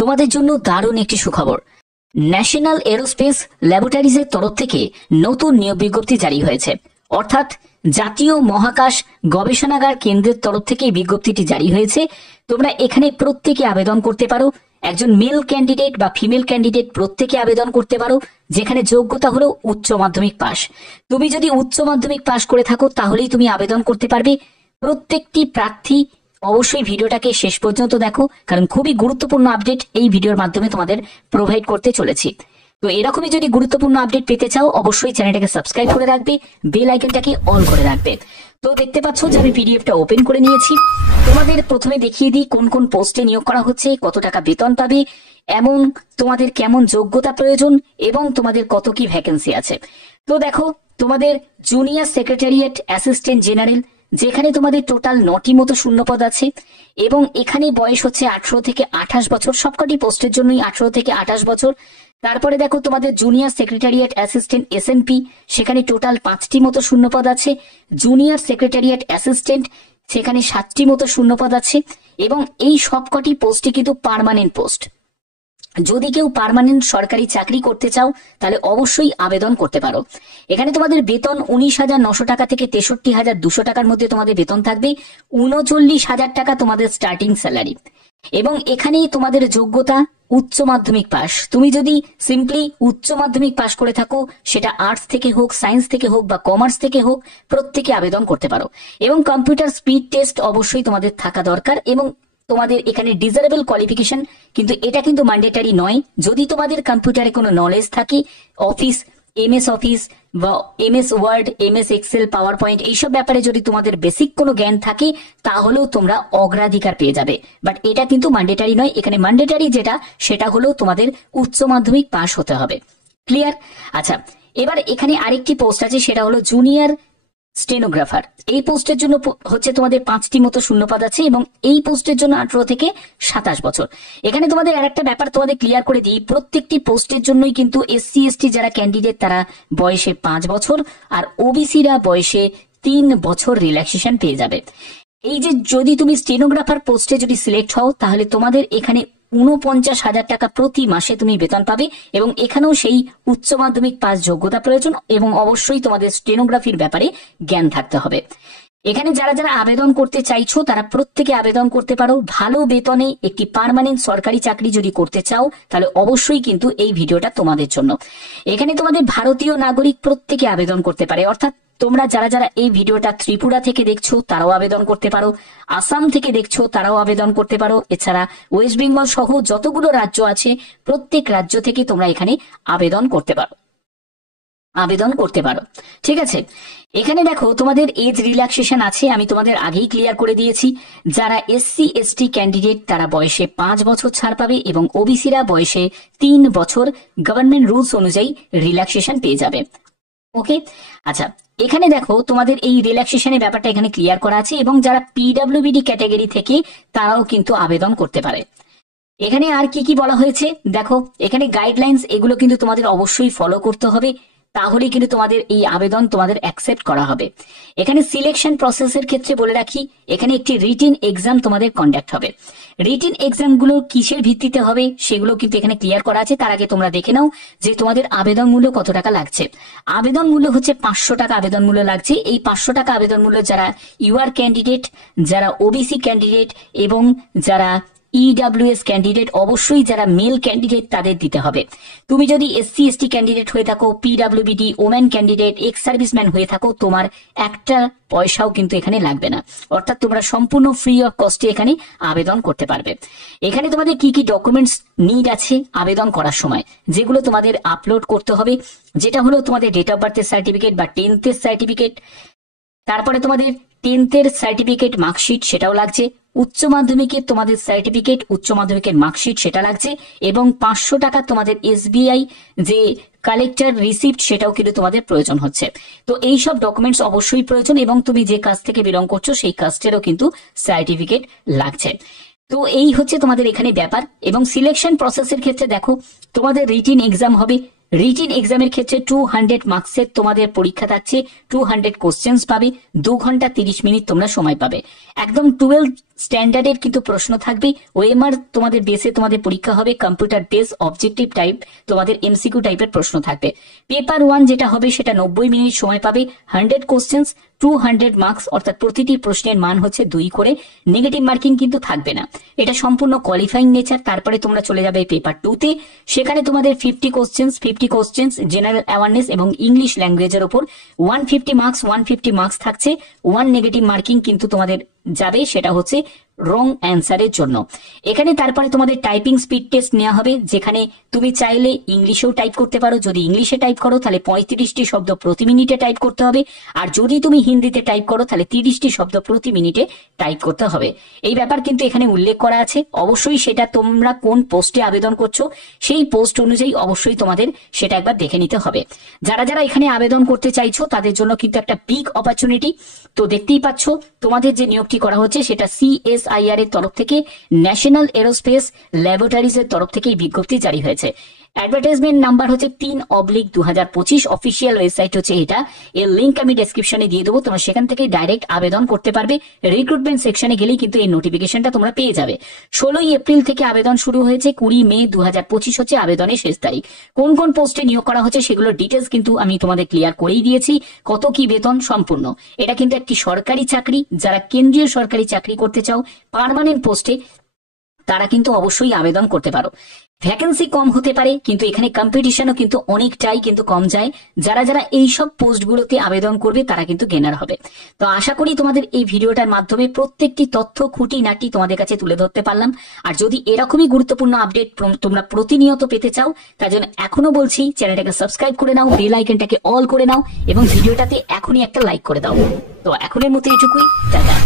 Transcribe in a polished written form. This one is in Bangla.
তোমাদের জন্য দারুণ একটি সুখবর। ন্যাশনাল এরোস্পেস ল্যাবরেটরিজের তরফ থেকে নতুন নিয়োগ বিজ্ঞপ্তি জারি হয়েছে, অর্থাৎ জাতীয় মহাকাশ গবেষণাগার কেন্দ্রের তরফ থেকে এই বিজ্ঞপ্তিটি জারি হয়েছে। তোমরা এখানে প্রত্যেকে আবেদন করতে পারো। একজন মেল ক্যান্ডিডেট বা ফিমেল ক্যান্ডিডেট প্রত্যেকে আবেদন করতে পারো, যেখানে যোগ্যতা হলো উচ্চ মাধ্যমিক পাস। তুমি যদি উচ্চ মাধ্যমিক পাস করে থাকো তাহলেই তুমি আবেদন করতে পারবে। প্রত্যেকটি প্রার্থী অবশ্যই ভিডিওটাকে শেষ পর্যন্ত দেখো, কারণ খুবই গুরুত্বপূর্ণ আপডেট এই ভিডিওর মাধ্যমে তোমাদের প্রোভাইড করতে চলেছি। তো এরকমই যদি গুরুত্বপূর্ণ আপডেট পেতে চাও অবশ্যই চ্যানেলটাকে সাবস্ক্রাইব করে রাখবে, বেল আইকনটাকে অন করে রাখবে। তো দেখতে পাচ্ছ যে আমি পিডিএফটা ওপেন করে নিয়েছি। তোমাদের প্রথমে দেখিয়ে দিই কোন কোন পোস্টে নিয়োগ করা হচ্ছে, কত টাকা বেতন পাবে, এমন তোমাদের কেমন যোগ্যতা প্রয়োজন এবং তোমাদের কত কি ভ্যাকেন্সি আছে। তো দেখো, তোমাদের জুনিয়র সেক্রেটারিয়েট অ্যাসিস্ট্যান্ট জেনারেল, যেখানে তোমাদের টোটাল 9টি মতো শূন্যপদ আছে এবং এখানে বয়স হচ্ছে 18 থেকে 28 বছর। সবকটি পোস্টের জন্যই 18 থেকে 28 বছর। তারপরে দেখো তোমাদের জুনিয়র সেক্রেটারিয়েট অ্যাসিস্ট্যান্ট এসএনপি, সেখানে টোটাল 5টি মতো শূন্যপদ আছে। জুনিয়র সেক্রেটারিয়েট অ্যাসিস্ট্যান্ট, সেখানে 7টি মতো শূন্যপদ আছে এবং এই সবকটি পোস্টই কিন্তু পার্মানেন্ট পোস্ট। যদি কেউ পার্মানেন্ট সরকারি চাকরি করতে চাও তাহলে অবশ্যই আবেদন করতে পারো। এখানে তোমাদের বেতন 19,900 টাকা থেকে 63,200 টাকার মধ্যে তোমাদের বেতন থাকবে। 39,000 টাকা তোমাদের স্টার্টিং স্যালারি এবং এখানেই তোমাদের যোগ্যতা উচ্চ মাধ্যমিক পাস। তুমি যদি সিম্পলি উচ্চ মাধ্যমিক পাস করে থাকো, সেটা আর্টস থেকে হোক, সায়েন্স থেকে হোক বা কমার্স থেকে হোক, প্রত্যেকে আবেদন করতে পারো। এবং কম্পিউটার স্পিড টেস্ট অবশ্যই তোমাদের থাকা দরকার এবং তোমাদের এখানে ডিজারেবল কোয়ালিফিকেশন, কিন্তু এটা কিন্তু ম্যান্ডেটারি নয়। যদি তোমাদের কম্পিউটারে কোনো নলেজ থাকে, অফিস, এমএস অফিস বা MS Word, MS Excel, PowerPoint, এইসব ব্যাপারে যদি তোমাদের বেসিক কোনো জ্ঞান থাকে তাহলেও তোমরা অগ্রাধিকার পেয়ে যাবে। বাট এটা কিন্তু ম্যান্ডেটারি নয়। এখানে ম্যান্ডেটারি যেটা, সেটা হলো তোমাদের উচ্চ মাধ্যমিক পাস হতে হবে। ক্লিয়ার? আচ্ছা, এবার এখানে আরেকটি পোস্ট আছে, সেটা হলো জুনিয়র স্টেনোগ্রাফার। এই পোস্টের জন্য হচ্ছে তোমাদের 5টি মতো শূন্যপদ আছে এবং এই পোস্টের জন্য 18 থেকে 27 বছর। এখানে তোমাদের আরেকটা ব্যাপার তোমাদের ক্লিয়ার করে দিই, প্রত্যেকটি পোস্টের জন্যই কিন্তু এসসি এসটি যারা ক্যান্ডিডেট তারা বয়সে 5 বছর আর ওবিসিরা বয়সে 3 বছর রিল্যাক্সেশন পেয়ে যাবে। এই যে যদি তুমি স্টেনোগ্রাফার পোস্টে যদি সিলেক্ট হও তাহলে তোমাদের এখানে 49,000 টাকা প্রতি মাসে তুমি বেতন পাবে এবং এখানেও সেই উচ্চ মাধ্যমিক পাস যোগ্যতা প্রয়োজন এবং অবশ্যই তোমাদের স্টেনোগ্রাফির ব্যাপারে জ্ঞান থাকতে হবে। এখানে যারা যারা আবেদন করতে চাইছো তারা প্রত্যেকে আবেদন করতে পারো। ভালো বেতনে একটি পার্মানেন্ট সরকারি চাকরি যদি করতে চাও তাহলে অবশ্যই কিন্তু এই ভিডিওটা তোমাদের জন্য। এখানে তোমাদের ভারতীয় নাগরিক প্রত্যেকে আবেদন করতে পারে, অর্থাৎ তোমরা যারা যারা এই ভিডিওটা ত্রিপুরা থেকে দেখছো তারাও আবেদন করতে পারো, আসাম থেকে দেখছো তারাও আবেদন করতে পারো, এছাড়া ওয়েস্ট বেঙ্গল সহ যতগুলো রাজ্য আছে প্রত্যেক রাজ্য থেকে তোমরা এখানে আবেদন করতে পারো। ঠিক আছে, এখানে দেখো তোমাদের এজ রিল্যাক্সেশন আছে, আমি তোমাদের আগেই ক্লিয়ার করে দিয়েছি। যারা এসসি এসটি ক্যান্ডিডেট তারা বয়সে 5 বছর ছাড় পাবে এবং ওবিসিরা বয়সে 3 বছর গভর্নমেন্ট রুলস অনুযায়ী রিল্যাক্সেশন পেয়ে যাবে। ওকে, আচ্ছা, এখানে দেখো তোমাদের এই রিল্যাক্সেশনের ব্যাপারটা এখানে ক্লিয়ার করা আছে এবং যারা পিডব্লিউবিডি ক্যাটাগরি থেকে তারাও কিন্তু আবেদন করতে পারে। এখানে আর কি কি বলা হয়েছে দেখো, এখানে গাইডলাইন্স, এগুলো কিন্তু তোমাদের অবশ্যই ফলো করতে হবে, তাহলে কিন্তু তোমাদের এই আবেদন তোমাদের অ্যাকসেপ্ট করা হবে। এখানে সিলেকশন প্রসেসের ক্ষেত্রে বলে রাখি, এখানে একটি রিটিন এক্সাম তোমাদের কন্ডাক্ট হবে। রিটিন এক্সামগুলো কিসের ভিত্তিতে হবে সেগুলো কিন্তু এখানে ক্লিয়ার করা আছে। তার আগে তোমরা দেখে নাও যে তোমাদের আবেদন মূল্য কত টাকা লাগছে। আবেদন মূল্য হচ্ছে 500 টাকা আবেদন মূল্য লাগছে। এই 500 টাকা আবেদন মূল্য যারা ইউআর ক্যান্ডিডেট, যারা ওবিসি ক্যান্ডিডেট এবং যারা ইডব্লিউএস ক্যান্ডিডেট, অবশ্যই যারা মেল ক্যান্ডিডেট তাদের দিতে হবে। তুমি যদি এসসি এসটি ক্যান্ডিডেট হয়ে থাকো, পিডব্লিউবিডি ওমেন ক্যান্ডিডেট, এক্স সার্ভিসম্যান হয়ে থাকো, তোমার একটা পয়সাও কিন্তু এখানে লাগবে না, অর্থাৎ তোমরা সম্পূর্ণ ফ্রি অফ কস্টে এখানে আবেদন করতে পারবে। এখানে তোমাদের কি কি ডকুমেন্টস নিড আছে আবেদন করার সময়, যেগুলো তোমাদের আপলোড করতে হবে, যেটা হলো তোমাদের ডেট অফ বার্থের সার্টিফিকেট বা 10th সার্টিফিকেট, তারপরে তোমাদের 10th সার্টিফিকেট মার্কশিট সেটাও লাগছে, উচ্চ মাধ্যমিকের তোমাদের সার্টিফিকেট, উচ্চ মাধ্যমিকের মার্কশিট সেটা লাগছে এবং 500 টাকা তোমাদের এসবিআই যে কালেক্টর রিসিপ্ট সেটাও কিন্তু তোমাদের প্রয়োজন হচ্ছে। তো এই সব ডকুমেন্টস অবশ্যই প্রয়োজন এবং তুমি যে কাস্ট থেকে বিলং করছো সেই কাস্টেরও কিন্তু সার্টিফিকেট লাগছে। তো এই হচ্ছে তোমাদের এখানে ব্যাপার। এবং সিলেকশন প্রসেসের ক্ষেত্রে দেখো, তোমাদের রিটিন এক্সাম হবে। রিটিন এক্সামের ক্ষেত্রে 200 মার্কসের তোমাদের পরীক্ষা থাকছে, 200 কোশ্চেন্স পাবে, 2 ঘন্টা 30 মিনিট তোমরা সময় পাবে। একদম 12 স্ট্যান্ডার্ডের কিন্তু প্রশ্ন থাকবে। ওএমআর তোমাদের বেসে তোমাদের পরীক্ষা হবে, কম্পিউটার বেস অবজেক্টিভ টাইপ তোমাদের এমসিকিউ টাইপের প্রশ্ন থাকবে। পেপার 1 যেটা হবে সেটা 90 মিনিট সময় পাবে, 100 কোশ্চেন্স, 200 মার্কস, অর্থাৎ প্রতিটি প্রশ্নের মান হচ্ছে 2 করে। নেগেটিভ মার্কিং কিন্তু থাকবে না, এটা সম্পূর্ণ কোয়ালিফাইং নেচার। তারপরে তোমরা চলে যাবে পেপার 2 তে, সেখানে তোমাদের 50 কোশ্চেন্স জেনারেল অ্যাওয়ারনেস এবং ইংলিশ ল্যাঙ্গুয়েজের উপর 150 মার্কস থাকছে। 1 নেগেটিভ মার্কিং কিন্তু তোমাদের যাবে, সেটা হচ্ছে রং অ্যান্সারের জন্য। এখানে তারপরে তোমাদের টাইপিং স্পিড টেস্ট নেওয়া হবে, যেখানে তুমি চাইলে ইংলিশেও টাইপ করতে পারো। যদি ইংলিশে টাইপ করো তাহলে 35টি শব্দ প্রতি মিনিটে টাইপ করতে হবে, আর যদি তুমি হিন্দিতে টাইপ করো তাহলে 30টি শব্দ প্রতি মিনিটে টাইপ করতে হবে। এই ব্যাপার কিন্তু এখানে উল্লেখ করা আছে। অবশ্যই সেটা তোমরা কোন পোস্টে আবেদন করছো সেই পোস্ট অনুযায়ী অবশ্যই তোমাদের সেটা একবার দেখে নিতে হবে। যারা যারা এখানে আবেদন করতে চাইছো তাদের জন্য কিন্তু একটা বিগ অপরচুনিটি। তো দেখতেই পাচ্ছ তোমাদের যে নিয়োগটি করা হচ্ছে সেটা CSIR এর তরফ থেকে, ন্যাশনাল এরোস্পেস ল্যাবরেটরিজ এর তরফ থেকে এই বিজ্ঞপ্তি জারি হয়েছে। অ্যাডভার্টাইজমেন্ট নাম্বার হচ্ছে 3/2025, অফিসিয়াল ওয়েবসাইট হচ্ছে এটা। এর লিঙ্ক আমি ডেসক্রিপশনে দিয়ে দেবো, তোমরা সেখান থেকে ডাইরেক্ট আবেদন করতে পারবে। রিক্রুটমেন্ট সেকশনে গেলেই কিন্তু এই নোটিফিকেশনটা তোমরা পেয়ে যাবে। 16 এপ্রিল থেকে আবেদন শুরু হয়েছে, 20 মে 2025 হচ্ছে আবেদনের শেষ তারিখ। কোন কোন পোস্টে নিয়োগ করা হচ্ছে সেগুলোর ডিটেলস কিন্তু আমি তোমাদের ক্লিয়ার করেই দিয়েছি, কত কি বেতন সম্পূর্ণ। এটা কিন্তু একটি সরকারি চাকরি, যারা কেন্দ্রীয় সরকারি চাকরি করতে চাও পার্মানেন্ট পোস্টে তারা কিন্তু অবশ্যই আবেদন করতে পারো। ভ্যাকেন্সি কম হতে পারে, কিন্তু এখানে কম্পিটিশনও কিন্তু অনেকটাই কিন্তু কম যায়। যারা যারা এইসব পোস্টগুলোতে আবেদন করবে তারা কিন্তু গেনার হবে। তো আশা করি তোমাদের এই ভিডিওটার মাধ্যমে প্রত্যেকটি তথ্য খুঁটিনাটি তোমাদের কাছে তুলে ধরতে পারলাম। আর যদি এরকমই গুরুত্বপূর্ণ আপডেট তোমরা প্রতিনিয়ত পেতে চাও, তার জন্য এখনো বলছি চ্যানেলটাকে সাবস্ক্রাইব করে নাও, বেল আইকনটাকে অল করে নাও এবং ভিডিওটাতে এখনই একটা লাইক করে দাও। তো এখনের মতো এইটুকুই, টাটা।